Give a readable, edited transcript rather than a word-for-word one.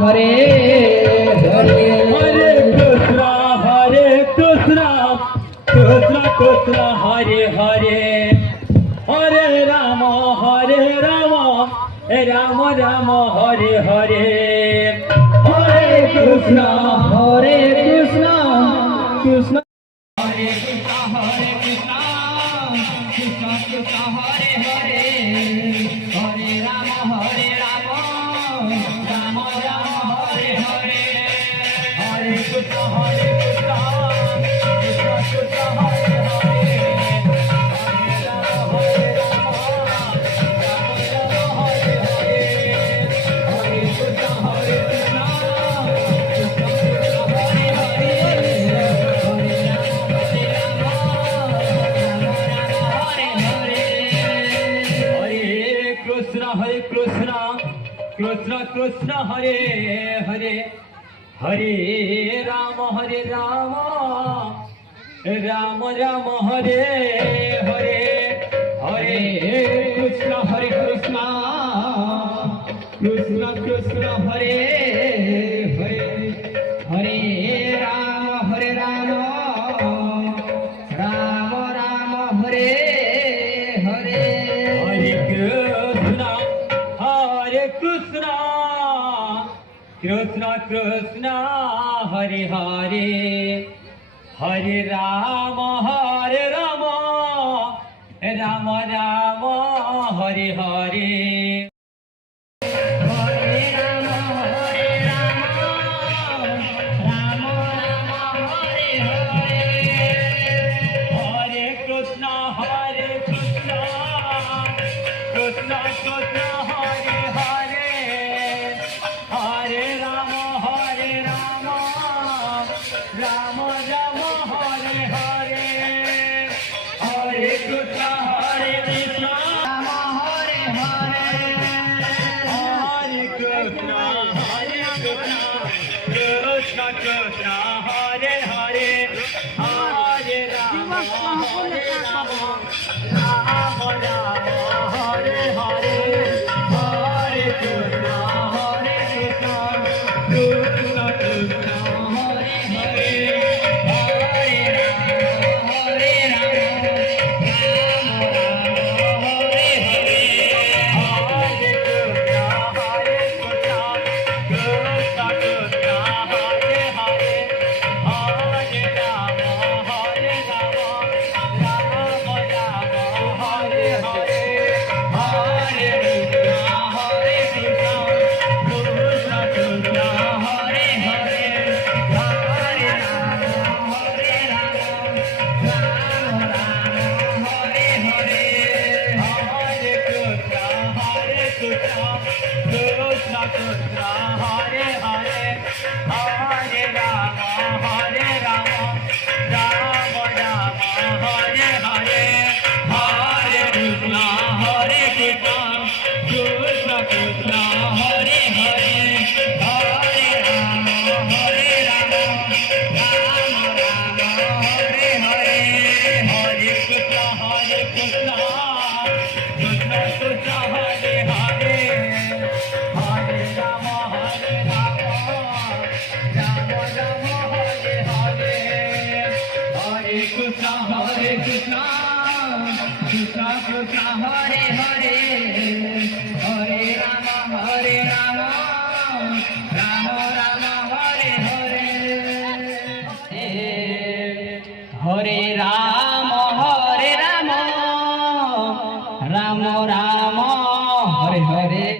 Hare Hare Hare Krishna Krishna Krishna Hare Hare Hare Ram Ram Ram Hare Hare Hare Krishna Krishna Krishna Hare Krishna Krishna Krishna Hare Hare Hare Ram Ram Ram Hare Hare Hare Krishna Krishna Krishna Hare Hare Hare Ram Hare Hare Hare Krishna Krishna Hare Krishna Krishna Krishna Hare Hare Hare Ram Ram Ram Hare Hare Hare Krishna Krishna Krishna Hare Hare Hare Ram Ram Ram Hare Hare Hare Krishna Krishna Krishna Hare Hare Hare Ram Ram Ram Hare Hare Hare Ram Ram Hare Hare Hare Krishna Krishna Krishna Hare Hare Hare Ram Ram Hare Hare Hare Krishna Krishna Ram Hare Hare Hare Krishna Krishna Krishna Hare Hare Hare Ram Ram Hare Hare Hare Krishna Krishna Krishna Hare Hare Hare Ram Hare Hare Hare Krishna Krishna Krishna Hare Hare Hare Ram Ram Hare Hare Hare Krishna Krishna Krishna Hare Hare Hare Ram Ram Hare Hare Hare Krishna Krishna Krishna Hare Hare Hare Ram Ram Hare Hare Hare Krishna Krishna Krishna Hare Hare Hare Ram Ram Hare Hare Hare Krishna Krishna Krishna Hare Hare Hare Ram Ram Hare Hare Hare Krishna Krishna Krishna Hare Hare Hare Ram Ram Hare Hare Hare Ram Ram Ram Hare Hare